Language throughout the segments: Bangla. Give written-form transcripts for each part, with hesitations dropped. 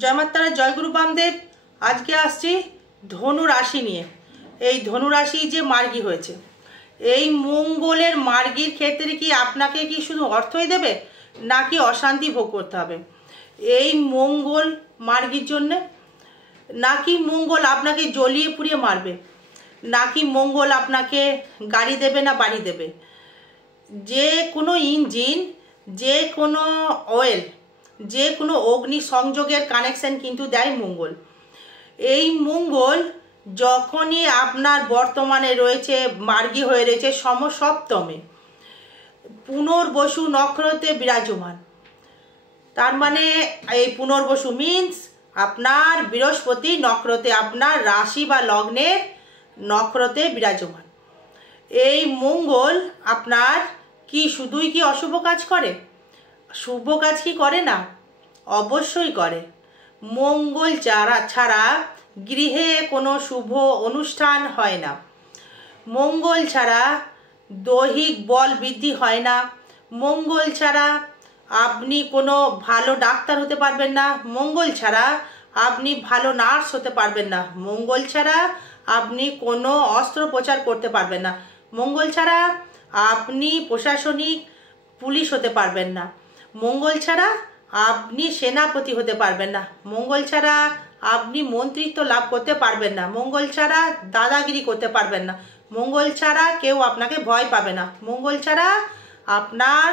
জয় মাতারা, জয় গুরু বামদেব। আজকে আসছি ধনু রাশি নিয়ে। এই ধনু রাশি যে মার্গী হয়েছে, এই মঙ্গলের মার্গীর ক্ষেত্রে কি আপনাকে কি শুধু অর্থই দেবে নাকি অশান্তি ভোগ করতে হবে এই মঙ্গল মার্গীর জন্য? নাকি মঙ্গল আপনাকে জ্বলিয়ে পুড়িয়ে মারবে? নাকি মঙ্গল আপনাকে গাড়ি দেবে না বাড়ি দেবে? যে কোনো ইঞ্জিন, যে কোনো অয়েল, যে কোনো অগ্নি সংযোগের কানেকশন কিন্তু দেয় মঙ্গল। এই মঙ্গল যখনই আপনার বর্তমানে রয়েছে মার্গী হয়ে রয়েছে সমসপ্তমে, পুনর্বসু নক্ষত্রে বিরাজমান। তার মানে এই পুনর্বসু মিন্স আপনার বৃহস্পতি নক্ষত্রে, আপনার রাশি বা লগ্নের নক্ষত্রে বিরাজমান। এই মঙ্গল আপনার কি শুধুই কি অশুভ কাজ করে? শুভ কাজ কি করে না? অবশ্যই করে। মঙ্গল ছাড়া গৃহে কোনো শুভ অনুষ্ঠান হয় না। মঙ্গল ছাড়া দৈহিক বল বৃদ্ধি হয় না। মঙ্গল ছাড়া আপনি কোনো ভালো ডাক্তার হতে পারবেন না। মঙ্গল ছাড়া আপনি ভালো নার্স হতে পারবেন না। মঙ্গল ছাড়া আপনি কোনো অস্ত্রোপচার করতে পারবেন না। মঙ্গল ছাড়া আপনি প্রশাসনিক পুলিশ হতে পারবেন না। মঙ্গল ছাড়া আপনি সেনাপতি হতে পারবেন না। মঙ্গল ছাড়া আপনি মন্ত্রিত্ব লাভ করতে পারবেন না। মঙ্গল ছাড়া দাদাগিরি করতে পারবেন না। মঙ্গল ছাড়া কেউ আপনাকে ভয় পাবে না। মঙ্গল ছাড়া আপনার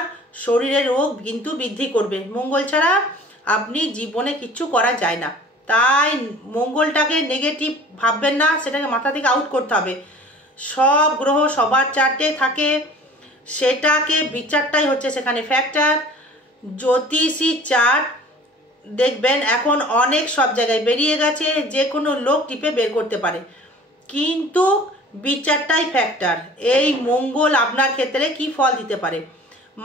শরীরের রোগ কিন্তু বৃদ্ধি করবে। মঙ্গল ছাড়া আপনি জীবনে কিচ্ছু করা যায় না। তাই মঙ্গলটাকে নেগেটিভ ভাববেন না, সেটাকে মাথা থেকে আউট করতে হবে। সব গ্রহ সবার চার্টে থাকে, সেটাকে বিচারটাই হচ্ছে সেখানে ফ্যাক্টর। জ্যোতিষী চার্ট দেখবেন এখন অনেক সব জায়গায় বেরিয়ে গেছে, যে কোনো লোক টিপে বের করতে পারে, কিন্তু বিচারটাই ফ্যাক্টর। এই মঙ্গল আপনার ক্ষেত্রে কি ফল দিতে পারে?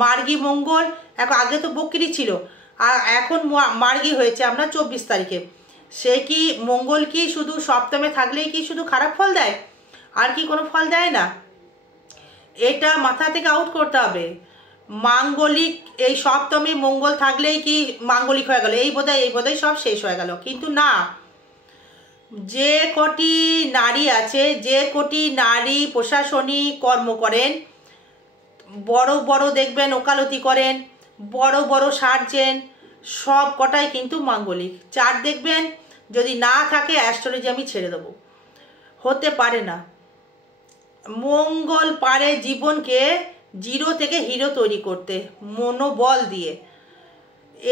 মার্গী মঙ্গল এখন, আগে তো বকরি ছিল আর এখন মার্গী হয়েছে আপনার 24 তারিখে। সে কি মঙ্গল কি শুধু সপ্তমে থাকলেই কি শুধু খারাপ ফল দেয়? আর কি কোনো ফল দেয় না? এটা মাথা থেকে আউট করতে হবে। মাঙ্গলিক এই সপ্তমে মঙ্গল থাকলেই কি মাঙ্গলিক হয়ে গেল, এই বোধহয় সব শেষ হয়ে গেল, কিন্তু না। যে কটি নারী আছে, যে কটি নারী প্রশাসনিক কর্ম করেন, বড় বড় দেখবেন ওকালতি করেন, বড় বড় সার্জেন, সব কটাই কিন্তু মাঙ্গলিক। চার দেখবেন যদি না থাকে অ্যাস্ট্রোলজি আমি ছেড়ে দেবো, হতে পারে না। মঙ্গল পারে জীবনকে জিরো থেকে হিরো তৈরি করতে মনোবল দিয়ে।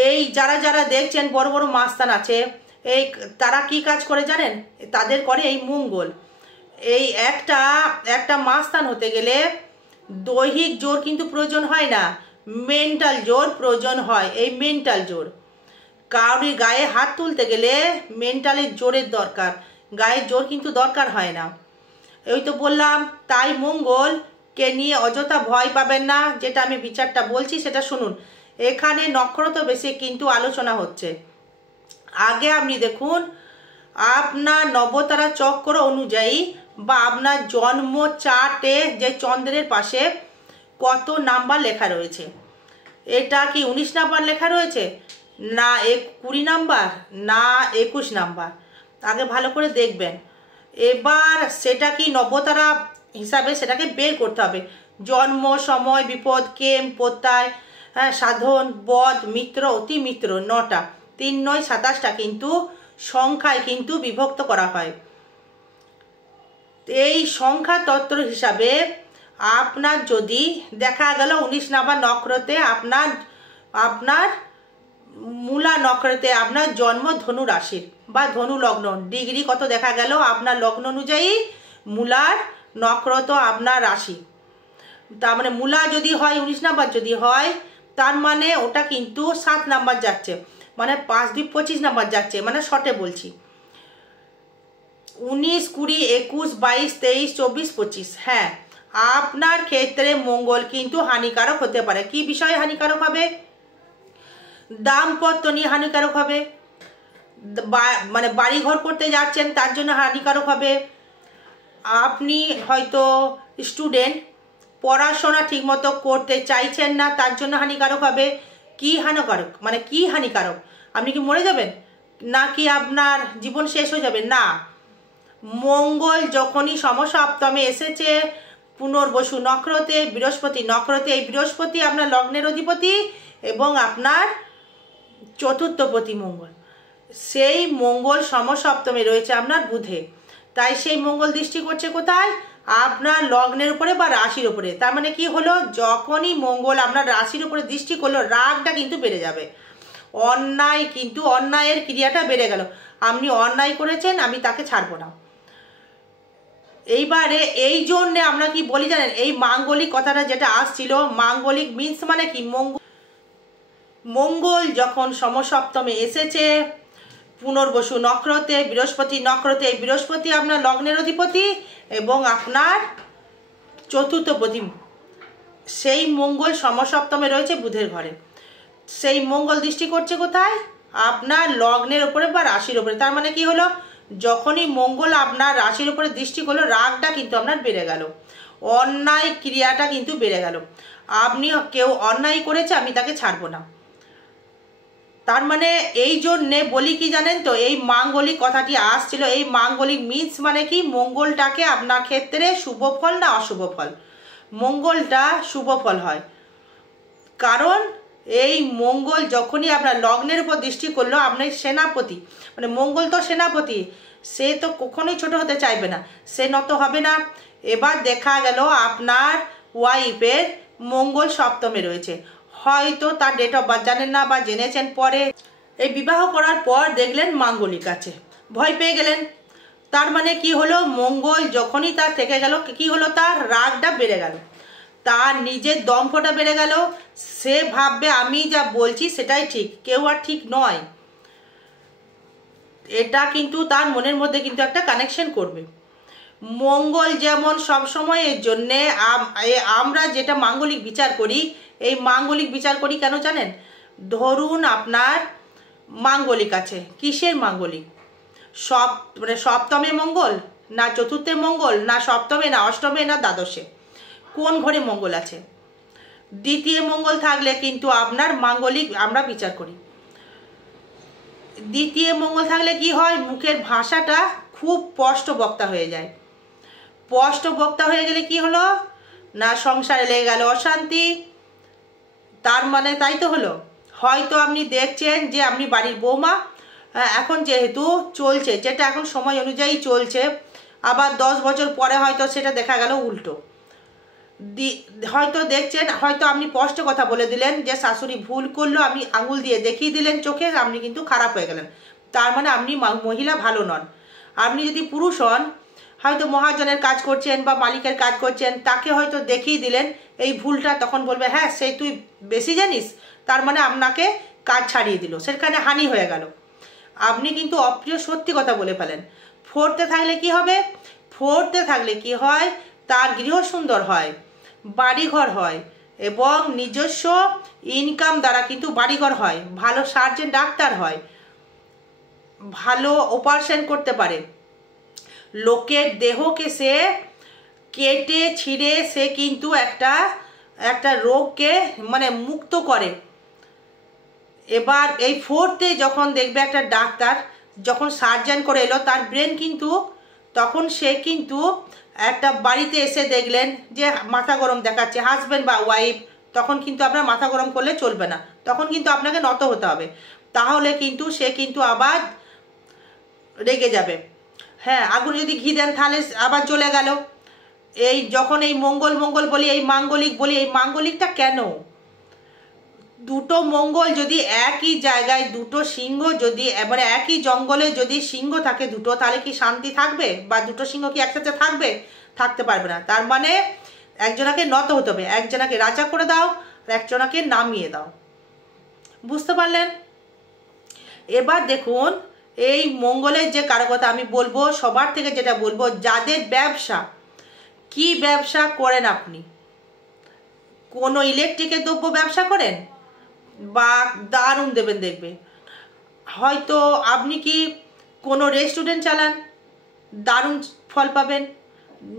এই যারা যারা দেখছেন বড় বড় মাস্তান আছে, এই তারা কি কাজ করে জানেন? তাদের করে এই মঙ্গল। এই একটা মাস্তান হতে গেলে দৈহিক জোর কিন্তু প্রয়োজন হয় না, মেন্টাল জোর প্রয়োজন হয়। এই মেন্টাল জোর, কাউরি গায়ে হাত তুলতে গেলে মেন্টালের জোরের দরকার, গায়ের জোর কিন্তু দরকার হয় না। এই তো বললাম, তাই মঙ্গলকে নিয়ে অযথা ভয় পাবেন না। যেটা আমি বিচারটা বলছি সেটা শুনুন। এখানে নক্ষত্র বেশি কিন্তু আলোচনা হচ্ছে। আগে আপনি দেখুন আপনার নবতারা চক্র অনুযায়ী বা আপনার জন্ম চার্টে যে চন্দ্রের পাশে কত নাম্বার লেখা রয়েছে। এটা কি 19 নাম্বার লেখা রয়েছে, না 20 নাম্বার, না 21 নাম্বার? আগে ভালো করে দেখবেন। এবার সেটা কি নবতারা হিসাবে সেটাকে বের করতে হবে। জন্ম, সময়, বিপদ, কেম, প্রত্যয়, সাধন, বধ, মিত্র, অতি মিত্র, 9টা, 3 9 27টা কিন্তু সংখ্যায় কিন্তু বিভক্ত করা হয়। এই সংখ্যা তত্ত্ব হিসাবে আপনার যদি দেখা গেল 19 নাম্বার নক্ষত্রে আপনার মূলা নক্ষত্রে আপনার জন্ম ধনু রাশির বা ধনু লগ্ন, ডিগ্রি কত দেখা গেল আপনার লগ্ন অনুযায়ী মূলার নক্ষত্র আপনার রাশি। তার মানে মূলা যদি হয় 19 নাম্বার যদি হয়, তার মানে ওটা কিন্তু 7 নাম্বার যাচ্ছে, মানে 5 দ্বীপ 25 নাম্বার যাচ্ছে, মানে শর্টে বলছি 19 20 21 22 23 24 25। হ্যাঁ, আপনার ক্ষেত্রে মঙ্গল কিন্তু হানিকারক হতে পারে। কি বিষয়ে হানিকারক হবে? দাম্পত্য নিয়ে হানিকারক হবে, মানে বাড়ি ঘর করতে যাচ্ছেন তার জন্য হানিকারক হবে। আপনি হয়তো স্টুডেন্ট, পড়াশোনা ঠিকমতো করতে চাইছেন না, তার জন্য হানিকারক হবে। কি হানিকারক মানে কি হানিকারক? আপনি কি মরে যাবেন? নাকি আপনার জীবন শেষ হয়ে যাবে? না, মঙ্গল যখনই সমসপ্তমে এসেছে পুনর্বসু নক্ষত্রে, বৃহস্পতি নক্ষত্রে, এই বৃহস্পতি আপনার লগ্নের অধিপতি এবং আপনার চতুর্থপতি মঙ্গল, সেই মঙ্গল সমসপ্তমে রয়েছে আপনার বুধে। তাই সেই মঙ্গল দৃষ্টি করছে কোথায়? আপনার লগ্নের উপরে বা রাশির উপরে। তার মানে কি হলো, যখনই মঙ্গল আপনার রাশির উপরে দৃষ্টি করলো, রাগটা কিন্তু বেড়ে যাবে, অন্যায় কিন্তু অন্যায়ের ক্রিয়াটা বেড়ে গেল। আপনি অন্যায় করেছেন, আমি তাকে ছাড়বো না। এইবারে এই জন্যে আমরা কি বলি জানেন, এই মাঙ্গলিক কথাটা যেটা আসছিল, মাঙ্গলিক মিন্স মানে কি, মঙ্গল যখন সমসপ্তমে এসেছে পুনর্বসু নক্ষত্রে, বৃহস্পতি নক্ষত্রে, এই বৃহস্পতি আপনার লগ্নের অধিপতি এবং আপনার চতুর্থপতি, সেই মঙ্গল সমসপ্তমে রয়েছে বুধের ঘরে। সেই মঙ্গল দৃষ্টি করছে কোথায়? আপনার লগ্নের উপরে বা রাশির উপরে। তার মানে কি হলো, যখনই মঙ্গল আপনার রাশির উপরে দৃষ্টি করলো, রাগটা কিন্তু আপনার বেড়ে গেল, অন্যায় ক্রিয়াটা কিন্তু বেড়ে গেল। আপনি কেউ অন্যায় করেছে, আমি তাকে ছাড়বো না। তার মানে এই জন্যে বলি কি জানেন তো, এই মাঙ্গলিক কথাটি আসছিল। এই মাঙ্গলিক মিন্স মানে কি, মঙ্গলটাকে আপনার ক্ষেত্রে শুভ ফল না অশুভ ফল? মঙ্গলটা শুভ ফল হয়, কারণ এই মঙ্গল যখনই আপনার লগ্নের উপর দৃষ্টি করলো, আপনার সেনাপতি মানে মঙ্গল তো সেনাপতি, সে তো কখনোই ছোট হতে চাইবে না, সে নত হবে না। এবার দেখা গেল আপনার ওয়াইফের মঙ্গল সপ্তমে রয়েছে, হয়তো তার ডেট অফ বার্থ জানেন না বা জেনেছেন পরে, এই বিবাহ করার পর দেখলেন মাঙ্গলিক আছে, ভয় পেয়ে গেলেন। তার মানে কি হলো, মঙ্গল যখনই তার থেকে গেল, কি হলো, তার রাগটা বেড়ে গেল, তার নিজের দম্ভটা বেড়ে গেল। সে ভাববে আমি যা বলছি সেটাই ঠিক, কেউ আর ঠিক নয়। এটা কিন্তু তার মনের মধ্যে কিন্তু একটা কানেকশন করবে। মঙ্গল যেমন সবসময়ের জন্যে আমরা যেটা মাঙ্গলিক বিচার করি, এই মাঙ্গলিক বিচার করি কেন জানেন? ধরুন আপনার মাঙ্গলিক আছে, কিসের মাঙ্গলিক? মানে সপ্তমে মঙ্গল না চতুর্থে মঙ্গল না সপ্তমে না অষ্টমে না দ্বাদশে, কোন ঘরে মঙ্গল আছে? দ্বিতীয় মঙ্গল থাকলে কিন্তু আপনার মাঙ্গলিক আমরা বিচার করি। দ্বিতীয় মঙ্গল থাকলে কি হয়, মুখের ভাষাটা খুব স্পষ্ট বক্তা হয়ে যায়। স্পষ্ট বক্তা হয়ে গেলে কি হলো না, সংসারে লেগে গেল অশান্তি। তার মানে তাই তো হলো, হয়তো আপনি দেখছেন যে আপনি বাড়ির বৌমা, এখন যেহেতু চলছে, যেটা এখন সময় অনুযায়ী চলছে, আবার 10 বছর পরে হয়তো সেটা দেখা গেল উল্টো। হয়তো দেখছেন, হয়তো আপনি স্পষ্ট কথা বলে দিলেন যে শাশুড়ি ভুল করলো, আপনি আঙুল দিয়ে দেখিয়ে দিলেন চোখে, আপনি কিন্তু খারাপ হয়ে গেলেন। তার মানে আপনি মহিলা ভালো নন। আপনি যদি পুরুষ হন, হয়তো মহাজনের কাজ করছেন বা মালিকের কাজ করছেন, তাকে হয়তো দেখিয়ে দিলেন এই ভুলটা, তখন বলবে হ্যাঁ সে তুই বেশি জানিস, তার মানে আপনাকে কাজ ছাড়িয়ে দিল, সেখানে হানি হয়ে গেল। আপনি কিন্তু অপ্রিয় সত্যি কথা বলে ফেলেন। ফোর্থে থাকলে কি হবে? ফোর্থে থাকলে কি হয়, তার গৃহ সুন্দর হয়, বাড়িঘর হয় এবং নিজস্ব ইনকাম দ্বারা কিন্তু বাড়িঘর হয়, ভালো সার্জন ডাক্তার হয়, ভালো অপারেশন করতে পারে, লোকের দেহকে সে কেটে ছিঁড়ে সে কিন্তু একটা রোগকে মানে মুক্ত করে। এবার এই ফোর্থে যখন দেখবে একটা ডাক্তার যখন সার্জন করে এলো, তার ব্রেন কিন্তু তখন সে কিন্তু একটা বাড়িতে এসে দেখলেন যে মাথা গরম দেখাচ্ছে হাজব্যান্ড বা ওয়াইফ, তখন কিন্তু আপনার মাথা গরম করলে চলবে না, তখন কিন্তু আপনাকে নত হতে হবে, তাহলে কিন্তু সে কিন্তু আবার রেগে যাবে। হ্যাঁ, আগুনে যদি ঘি দেন তাহলে আবার জ্বলে গেল। এই যখন এই মঙ্গল মঙ্গল বলি, এই মাঙ্গলিক বলি, এই মাঙ্গলিকটা কেন? দুটো মঙ্গল যদি একই জায়গায়, দুটো সিংহ যদি এবারে একই জঙ্গলে যদি সিংহ থাকে দুটো, তাহলে কি শান্তি থাকবে? বা দুটো সিংহ কি একসাথে থাকবে? থাকতে পারবে না। তার মানে একজনাকে নত হতে হবে, একজনাকে রাজা করে দাও আর একজনাকে নামিয়ে দাও। বুঝতে পারলেন? এবার দেখুন এই মঙ্গলের যে কারকতা আমি বলবো, সবার থেকে যেটা বলবো, যাদের ব্যবসা, কি ব্যবসা করেন আপনি? কোনো ইলেকট্রিকের দ্রব্য ব্যবসা করেন বা দারুণ দেবেন দেখবে। হয়তো আপনি কি কোনো রেস্টুরেন্ট চালান, দারুণ ফল পাবেন।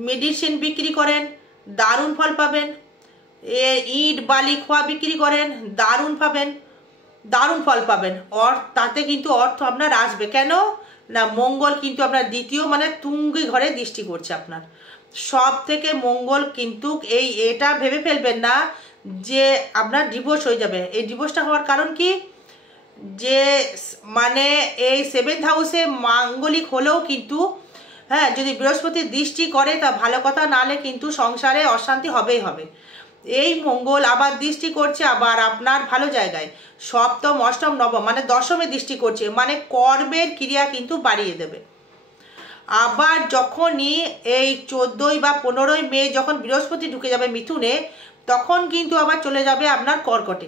মেডিসিন বিক্রি করেন, দারুণ ফল পাবেন। ইট বালি খোয়া বিক্রি করেন, দারুণ পাবেন। দারুণ ফল পাবেন। তাতে কিন্তু অর্থ আপনার আসবে। কেন না, মঙ্গল কিন্তু আপনার দ্বিতীয় মানে তুঙ্গি ঘরে দৃষ্টি করছে আপনার। সব থেকে মঙ্গল কিন্তু এটা ভেবে ফেলবেন না যে আপনার ডিভোর্স হয়ে যাবে। এই ডিভোর্সটা হওয়ার কারণ কি, যে মানে এই 7th হাউসে মাঙ্গলিক হলেও কিন্তু হ্যাঁ, যদি বৃহস্পতি দৃষ্টি করে তা ভালো কথা, নাহলে কিন্তু সংসারে অশান্তি হবেই হবে। এই মঙ্গল আবার দৃষ্টি করছে আবার আপনার ভালো জায়গায়, সপ্তম অষ্টম নবম মানে দশমে দৃষ্টি করছে, মানে কর্মের ক্রিয়া কিন্তু বাড়িয়ে দেবে। আবার যখনই এই 14ই বা 15ই মে যখন বৃহস্পতি ঢুকে যাবে মিথুনে, তখন কিন্তু আবার চলে যাবে আপনার কর্কটে।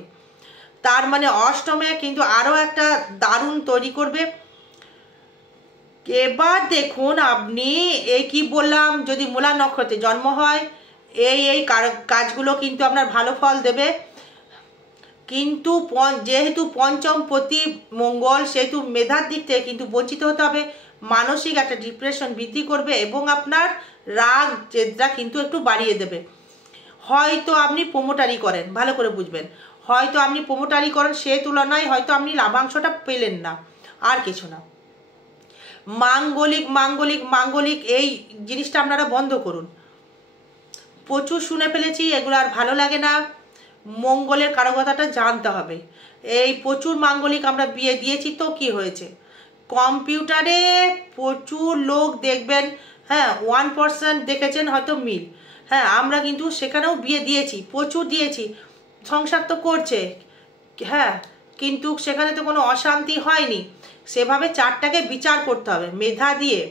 তার মানে অষ্টমে কিন্তু আরও একটা দারুণ তৈরি করবে। এবার দেখুন, আপনি এই কি বললাম, যদি মূলা নক্ষত্রে জন্ম হয় এই কাজগুলো কিন্তু আপনার ভালো ফল দেবে। কিন্তু যেহেতু পঞ্চম পতি মঙ্গল, সেহেতু মেধার দিক থেকে কিন্তু বঞ্চিত হতে হবে। মানসিক একটা ডিপ্রেশন বৃদ্ধি করবে এবং আপনার রাগ জেদরা কিন্তু একটু বাড়িয়ে দেবে। হয়তো আপনি প্রোমোটারি করেন, ভালো করে বুঝবেন, হয়তো আপনি প্রোমোটারি করেন, সে তুলনায় হয়তো আপনি লাভাংশটা পেলেন না, আর কিছু না। মাঙ্গলিক মাঙ্গলিক মাঙ্গলিক এই জিনিসটা আপনারা বন্ধ করুন। প্রচুর শুনে ফেলেছি, এগুলো আর ভালো লাগে না। মঙ্গলের কারকতাটা জানতে হবে। এই প্রচুর মাঙ্গলিক আমরা বিয়ে দিয়েছি, তো কি হয়েছে, কম্পিউটারে প্রচুর লোক দেখবেন, হ্যাঁ 1% দেখেছেন হয়তো মিল, হ্যাঁ আমরা কিন্তু সেখানেও বিয়ে দিয়েছি, প্রচুর দিয়েছি, সংসার তো করছে, হ্যাঁ কিন্তু সেখানে তো কোনো অশান্তি হয়নি। সেভাবে চারটাকে বিচার করতে হবে মেধা দিয়ে।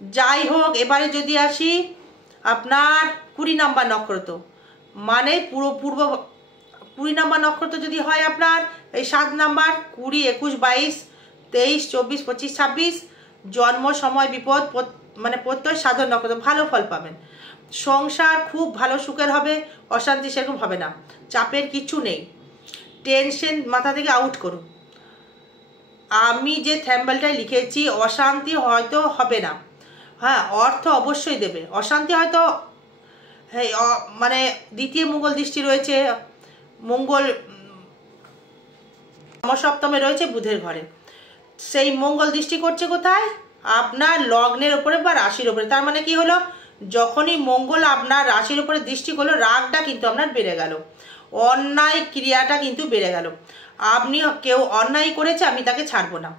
যাই হোক, এবারে যদি আসি আপনার 20 নাম্বার নক্ষত্র, মানে পুরো 20 নাম্বার নক্ষত্র যদি হয় আপনার এই 7 নাম্বার 20, 21, 22, 23, 24, 25, 26 জন্ম সময় বিপদ মানে প্রত্যয় সাধন নক্ষত্র, ভালো ফল পাবেন। সংসার খুব ভালো সুখের হবে, অশান্তি সেরকম হবে না, চাপের কিছু নেই। টেনশন মাথা থেকে আউট করুন। আমি যে থ্যাম্বলটায় লিখেছি, অশান্তি হয়তো হবে না, হ্যাঁ অর্থ অবশ্যই দেবে। অশান্তি হয়তো হ্যাঁ মানে দ্বিতীয় মঙ্গল দৃষ্টি রয়েছে, মঙ্গল সপ্তমে রয়েছে বুধের ঘরে, সেই মঙ্গল দৃষ্টি করছে কোথায়, আপনার লগ্নের ওপরে বা রাশির ওপরে। তার মানে কি হলো, যখনই মঙ্গল আপনার রাশির উপরে দৃষ্টি করলো, রাগটা কিন্তু আপনার বেড়ে গেল, অন্যায় ক্রিয়াটা কিন্তু বেড়ে গেল। আপনি কেউ অন্যায় করেছে, আমি তাকে ছাড়বো না।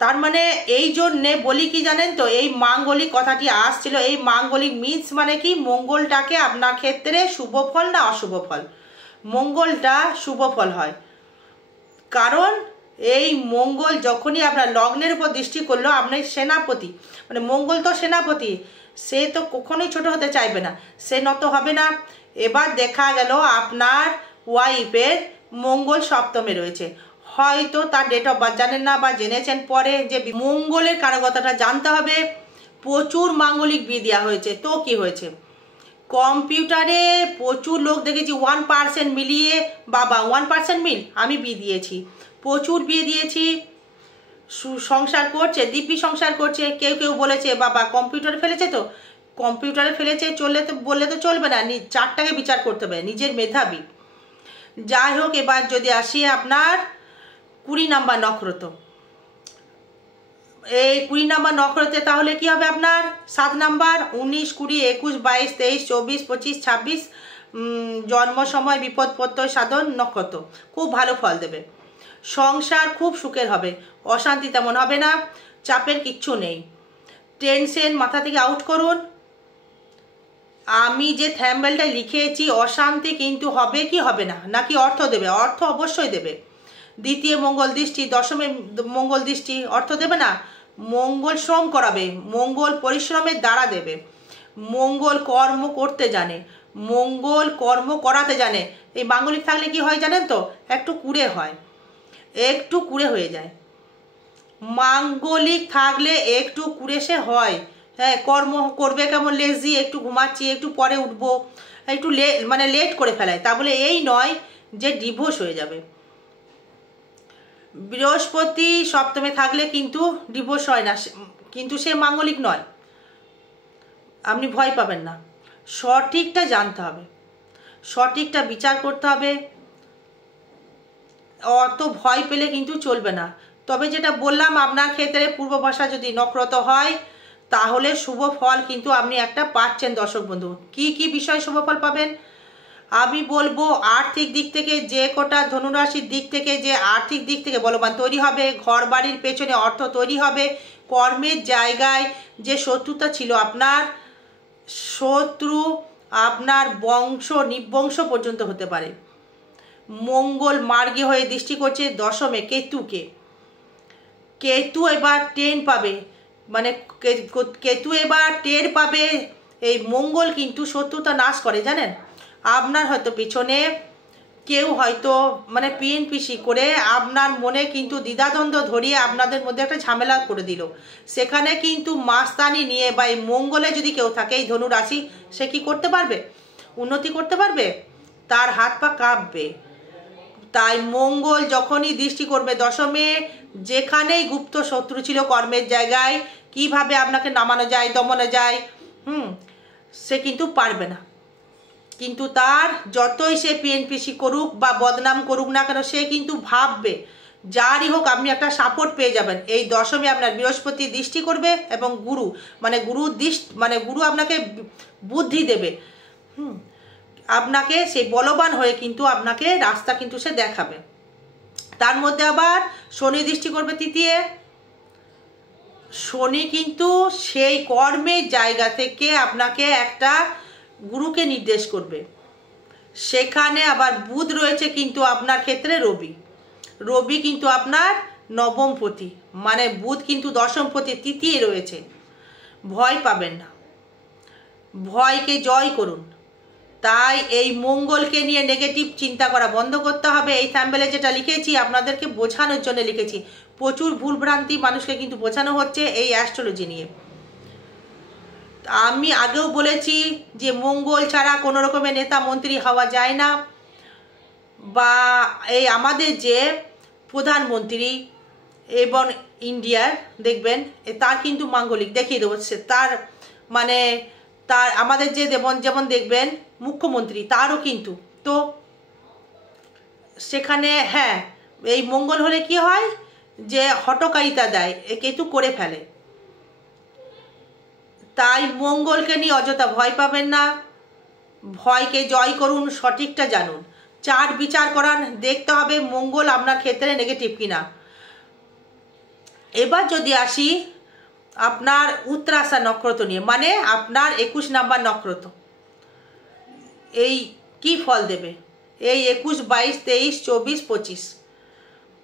তার মানে এই জন্যে বলি কি জানেন তো, এই মাঙ্গলিক কথাটি আসছিল। এই মাঙ্গলিক মিন্স মানে কি, মঙ্গলটাকে আপনার ক্ষেত্রে শুভ ফল না অশুভ ফল, মঙ্গলটা শুভ ফল হয়। কারণ এই মঙ্গল যখনই আপনার লগ্নের উপর দৃষ্টি করলো, আপনার সেনাপতি মানে মঙ্গল তো সেনাপতি, সে তো কখনোই ছোট হতে চাইবে না, সে নত হবে না। এবার দেখা গেল আপনার ওয়াইফের মঙ্গল সপ্তমে রয়েছে, হয়তো তার ডেট অফ বার্থ জানেন না বা জেনেছেন পরে, যে মঙ্গলের কারকতাটা জানতে হবে। প্রচুর মাঙ্গলিক বিয়ে দেওয়া হয়েছে, তো কি হয়েছে, কম্পিউটারে প্রচুর লোক দেখেছি 1% মিলিয়ে, বাবা 1% মিল আমি বিয়ে দিয়েছি, প্রচুর বিয়ে দিয়েছি, সংসার করছে, দিব্যি সংসার করছে। কেউ কেউ বলেছে বাবা কম্পিউটারে ফেলেছে, তো কম্পিউটারে ফেলেছে চললে তো বললে তো চলবে না, চারটাকে বিচার করতে হবে, নিজের মেধাবী। যাই হোক, এবার যদি আসি আপনার 20 নাম্বার নক্ষত্র, এই 20 নাম্বার নক্ষত্রে তাহলে কি হবে আপনার 7 নাম্বার 19, 20, 21, 22, 23, 24, 25, 26 জন্ম সময় বিপদ প্রত্যয় সাধন নক্ষত্র, খুব ভালো ফল দেবে। সংসার খুব সুখের হবে, অশান্তি তেমন হবে না, চাপের কিচ্ছু নেই। টেনশন মাথা থেকে আউট করুন। আমি যে থ্যাম্বলটা লিখেছি, অশান্তি কিন্তু হবে কি হবে না, নাকি অর্থ দেবে, অর্থ অবশ্যই দেবে। দ্বিতীয় মঙ্গল দৃষ্টি, দশমে মঙ্গল দৃষ্টি, অর্থ দেবে না, মঙ্গল শ্রম করাবে, মঙ্গল পরিশ্রমের দ্বারা দেবে। মঙ্গল কর্ম করতে জানে, মঙ্গল কর্ম করাতে জানে। এই মাঙ্গলিক থাকলে কি হয় জানেন তো, একটু কুড়ে হয়, একটু কুড়ে হয়ে যায়। মাঙ্গলিক থাকলে একটু কুড়ে সে হয়, হ্যাঁ কর্ম করবে কেমন লেজি, একটু ঘুমাচ্ছি একটু পরে উঠবো, একটু মানে লেট করে ফেলায়। তা বলে এই নয় যে ডিভোর্স হয়ে যাবে। বৃহস্পতি সপ্তমে থাকলে কিন্তু ডিভোর্স হয় না, কিন্তু সে মাঙ্গলিক নয়, আপনি ভয় পাবেন না। সঠিকটা জানতে হবে, সঠিকটা বিচার করতে হবে। অত ভয় পেলে কিন্তু চলবে না। তবে যেটা বললাম, আপনার ক্ষেত্রে পূর্বভাষা যদি নক্রত হয় তাহলে শুভ ফল কিন্তু আপনি একটা পাচ্ছেন দর্শক বন্ধু। কি কি বিষয় শুভ ফল পাবেন আমি বলবো। আর্থিক দিক থেকে যে কটা ধনুরাশির দিক থেকে যে আর্থিক দিক থেকে বলবান তৈরি হবে, ঘর বাড়ির পেছনে অর্থ তৈরি হবে, কর্মের জায়গায় যে শত্রুতা ছিল আপনার, শত্রু আপনার বংশ নিবংশ পর্যন্ত হতে পারে। মঙ্গল মার্গী হয়ে দৃষ্টি করছে দশমে কেতুকে। কেতু এবার টেন পাবে, মানে কেতু এবার টের পাবে। এই মঙ্গল কিন্তু শত্রুতা নাশ করে জানেন। আপনার হয়তো পিছনে কেউ হয়তো মানে পিএনপিসি করে আপনার মনে কিন্তু দ্বিধাদ্বন্দ্ব ধরিয়ে আপনাদের মধ্যে একটা ঝামেলা করে দিল। সেখানে কিন্তু মাস্তানি নিয়ে বা এই মঙ্গলে যদি কেউ থাকে এই ধনু রাশি, সে কি করতে পারবে? উন্নতি করতে পারবে? তার হাত পা কাঁপবে। তাই মঙ্গল যখনই দৃষ্টি করবে দশমে, যেখানেই গুপ্ত শত্রু ছিল কর্মের জায়গায়, কিভাবে আপনাকে নামানো যায়, দমানো যায়, সে কিন্তু পারবে না। কিন্তু তার যতই সে পিএনপিসি করুক বা বদনাম করুক না কেন, সে কিন্তু ভাববে যারই হোক আপনি একটা সাপোর্ট পেয়ে যাবেন। এই দশমে আপনার বৃহস্পতি দৃষ্টি করবে এবং গুরু গুরু আপনাকে বুদ্ধি দেবে, আপনাকে সেই বলবান হয়ে কিন্তু আপনাকে রাস্তা কিন্তু সে দেখাবে। তার মধ্যে আবার শনি দৃষ্টি করবে তৃতীয়। শনি কিন্তু সেই কর্মের জায়গা থেকে আপনাকে একটা গুরুকে নির্দেশ করবে। সেখানে আবার বুধ রয়েছে কিন্তু আপনার ক্ষেত্রে রবি কিন্তু আপনার নবমপতি, মানে বুধ কিন্তু দশমপতি তৃতীয় রয়েছে। ভয় পাবেন না, ভয়কে জয় করুন। তাই এই মঙ্গলকে নিয়ে নেগেটিভ চিন্তা করা বন্ধ করতে হবে। এই থাম্বনেলে যেটা লিখেছি আপনাদেরকে বোঝানোর জন্য লিখেছি। প্রচুর ভুলভ্রান্তি মানুষকে কিন্তু বোঝানো হচ্ছে এই অ্যাস্ট্রোলজি নিয়ে। আমি আগেও বলেছি যে মঙ্গল ছাড়া কোনো রকমের নেতা মন্ত্রী হওয়া যায় না, বা এই আমাদের যে প্রধানমন্ত্রী এবং ইন্ডিয়ার দেখবেন তার কিন্তু মাঙ্গলিক দেখিয়ে দেবো। তার মানে তার আমাদের যে যেমন দেখবেন মুখ্যমন্ত্রী তারও কিন্তু, তো সেখানে হ্যাঁ এই মঙ্গল হলে কি হয় যে হটকারিতা দেয়, কেতু করে ফেলে। তাই মঙ্গলকে নিয়ে অযথা ভয় পাবেন না, ভয়কে জয় করুন, সঠিকটা জানুন, চার্ট বিচার করান, দেখতে হবে মঙ্গল আপনার ক্ষেত্রে নেগেটিভ কিনা। এবার যদি আসি আপনার উত্তরাষাঢ়া নক্ষত্র নিয়ে, মানে আপনার 21 নাম্বার নক্ষত্র, এই কি ফল দেবে এই 21, 22, 23, 24, 25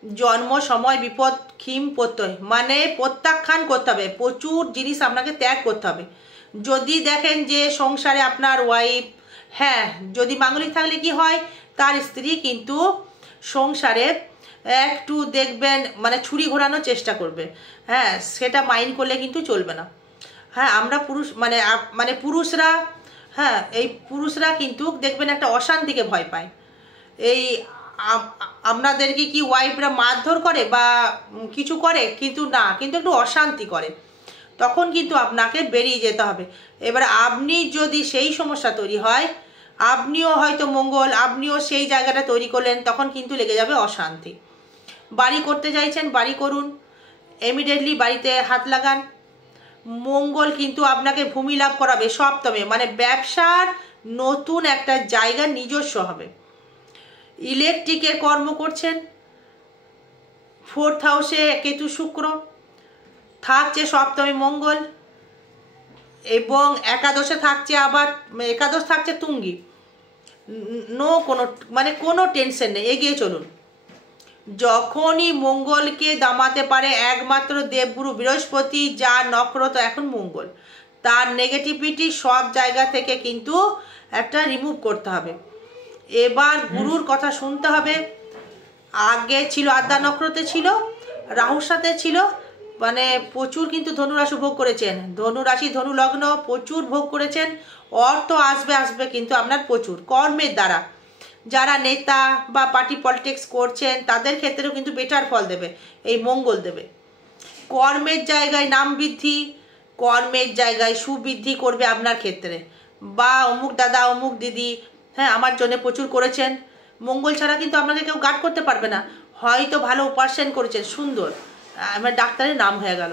জন্ম সময় বিপদ ক্ষীণ প্রত্যয়, মানে প্রত্যাখ্যান করতে হবে, প্রচুর জিনিস আপনাকে ত্যাগ করতে হবে। যদি দেখেন যে সংসারে আপনার ওয়াইফ, হ্যাঁ যদি মাঙ্গলিক থাকলে কি হয়, তার স্ত্রী কিন্তু সংসারে একটু দেখবেন মানে ছুরি ঘোরানোর চেষ্টা করবে, হ্যাঁ সেটা মাইন্ড করলে কিন্তু চলবে না। হ্যাঁ আমরা পুরুষ মানে পুরুষরা, হ্যাঁ এই পুরুষরা কিন্তু দেখবেন একটা অশান্তিকে ভয় পায়। এই আপনাদেরকে কি ওয়াইফরা মারধর করে বা কিছু করে, কিন্তু না, কিন্তু একটু অশান্তি করে, তখন কিন্তু আপনাকে বেরিয়ে যেতে হবে। এবার আপনি যদি সেই সমস্যা তৈরি হয়, আপনিও হয়তো মঙ্গল, আপনিও সেই জায়গাটা তৈরি করলেন, তখন কিন্তু লেগে যাবে অশান্তি। বাড়ি করতে চাইছেন বাড়ি করুন, ইমিডিয়েটলি বাড়িতে হাত লাগান। মঙ্গল কিন্তু আপনাকে ভূমি লাভ করাবে সপ্তমে, মানে ব্যবসার নতুন একটা জায়গা নিজস্ব হবে। ইলেকট্রিকের কর্ম করছেন, 4th হাউসে কেতু শুক্র থাকছে, সপ্তমে মঙ্গল, এবং একাদশে থাকছে আবার, একাদশ থাকছে তুঙ্গি। কোনো টেনশন নেই, এগিয়ে চলুন। যখনই মঙ্গলকে দামাতে পারে একমাত্র দেবগুরু বৃহস্পতি, যার নক্ষত্র এখন মঙ্গল, তার নেগেটিভিটি সব জায়গা থেকে কিন্তু একটা রিমুভ করতে হবে। এবার গুরুর কথা শুনতে হবে। আগে ছিল আদ্রা নক্ষত্রে ছিল, রাহুর সাথে ছিল, মানে প্রচুর কিন্তু ধনুরাশি ভোগ করেছেন, ধনুরাশি ধনু লগ্ন প্রচুর ভোগ করেছেন। অর্থ আসবে কিন্তু আপনার প্রচুর কর্মের দ্বারা। যারা নেতা বা পার্টি পলিটিক্স করছেন তাদের ক্ষেত্রেও কিন্তু বেটার ফল দেবে, এই মঙ্গল দেবে। কর্মের জায়গায় নাম বৃদ্ধি, কর্মের জায়গায় সুবৃদ্ধি করবে আপনার ক্ষেত্রে, বা অমুক দাদা অমুক দিদি হ্যাঁ আমার জন্য প্রচুর করেছেন। মঙ্গল ছাড়া কিন্তু আপনাকে কেউ গার্ড করতে পারবে না। হয়তো ভালো অপারেশন করেছেন, সুন্দর, আমার ডাক্তারের নাম হয়ে গেল,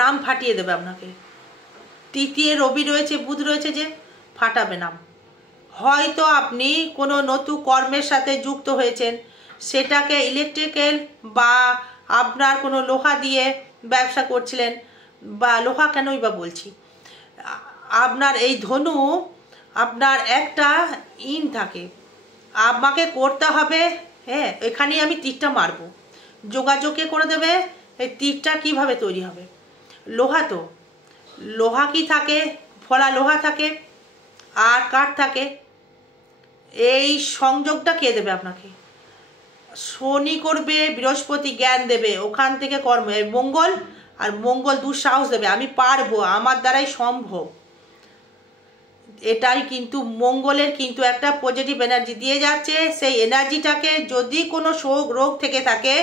নাম ফাটিয়ে দেবে আপনাকে। তৃতীয় রবি রয়েছে, বুধ রয়েছে, যে ফাটাবে নাম। হয়তো আপনি কোনো নতুন কর্মের সাথে যুক্ত হয়েছেন, সেটাকে ইলেকট্রিক্যাল বা আপনার কোনো লোহা দিয়ে ব্যবসা করছিলেন, বা লোহা কেনই বা বলছি, আপনার এই ধনু, আপনার একটা ইন থাকে, আমাকে করতে হবে, হ্যাঁ এখানেই আমি তীরটা মারবো, যোগাযোগে করে দেবে। এই তীরটা কিভাবে তৈরি হবে? লোহা, তো লোহা কি থাকে, ফলা লোহা থাকে আর কাঠ থাকে, এই সংযোগটা কে দেবে আপনাকে? শনি করবে, বৃহস্পতি জ্ঞান দেবে, ওখান থেকে কর্ম, মঙ্গল, আর মঙ্গল দুঃসাহস দেবে, আমি পারবো, আমার দ্বারাই সম্ভব। এটাই কিন্তু মঙ্গলের কিন্তু একটা পজিটিভ এনার্জি দিয়ে যাচ্ছে। সেই এনার্জিটাকে যদি কোনো রোগ থেকে থাকে,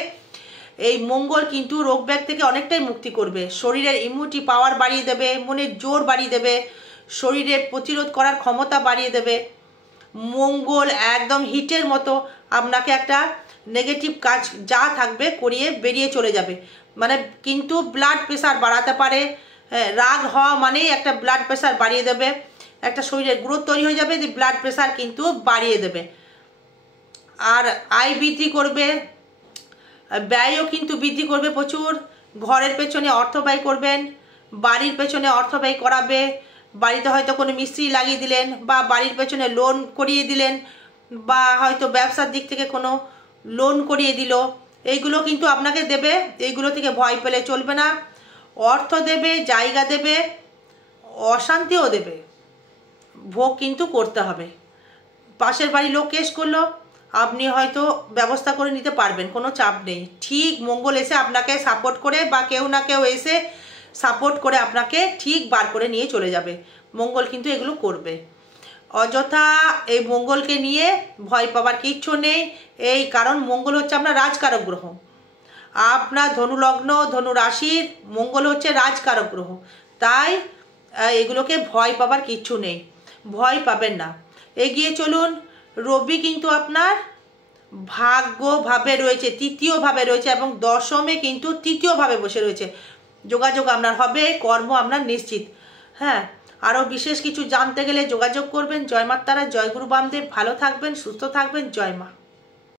এই মঙ্গল কিন্তু রোগ ব্যাগ থেকে অনেকটাই মুক্তি করবে, শরীরের ইমিউনিটি পাওয়ার বাড়িয়ে দেবে, মনের জোর বাড়িয়ে দেবে, শরীরের প্রতিরোধ করার ক্ষমতা বাড়িয়ে দেবে। মঙ্গল একদম হিটের মতো আপনাকে একটা নেগেটিভ কাজ যা থাকবে করিয়ে বেরিয়ে চলে যাবে। মানে কিন্তু ব্লাড প্রেশার বাড়াতে পারে, রাগ হওয়া মানেই একটা ব্লাড প্রেশার বাড়িয়ে দেবে, একটা শরীরের গ্রোথ তৈরি হয়ে যাবে, যে ব্লাড প্রেশার কিন্তু বাড়িয়ে দেবে। আর আয় বৃদ্ধি করবে, ব্যয়ও কিন্তু বৃদ্ধি করবে প্রচুর। ঘরের পেছনে অর্থ ব্যয় করবেন, বাড়ির পেছনে অর্থ ব্যয় করাবে, বাড়িতে হয়তো কোনো মিস্ত্রি লাগিয়ে দিলেন, বা বাড়ির পেছনে লোন করিয়ে দিলেন, বা হয়তো ব্যবসার দিক থেকে কোনো লোন করিয়ে দিল, এইগুলো কিন্তু আপনাকে দেবে। এইগুলো থেকে ভয় পেলে চলবে না, অর্থ দেবে, জায়গা দেবে, অশান্তিও দেবে, ভোগ কিন্তু করতে হবে। পাশের বাড়ির লোক কেস করলো, আপনি হয়তো ব্যবস্থা করে নিতে পারবেন, কোনো চাপ নেই। ঠিক মঙ্গল এসে আপনাকে সাপোর্ট করে, বা কেউ না কেউ এসে সাপোর্ট করে আপনাকে ঠিক বার করে নিয়ে চলে যাবে। মঙ্গল কিন্তু এগুলো করবে। অযথা এই মঙ্গলকে নিয়ে ভয় পাবার কিচ্ছু নেই, এই কারণ মঙ্গল হচ্ছে আপনার রাজকারক গ্রহ। আপনার ধনু লগ্ন, ধনু রাশির মঙ্গল হচ্ছে রাজকারক গ্রহ, তাই এগুলোকে ভয় পাবার কিচ্ছু নেই, ভয় পাবেন না, এগিয়ে চলুন। রবি কিন্তু আপনার ভাগ্যভাবে রয়েছে, তৃতীয়ভাবে রয়েছে, এবং দশমে কিন্তু তৃতীয়ভাবে বসে রয়েছে। যোগাযোগ আপনার হবে, কর্ম আপনার নিশ্চিত। হ্যাঁ, আরও বিশেষ কিছু জানতে গেলে যোগাযোগ করবেন। জয় মা তারা, জয় গুরু বামদেব। ভালো থাকবেন, সুস্থ থাকবেন, জয় মা।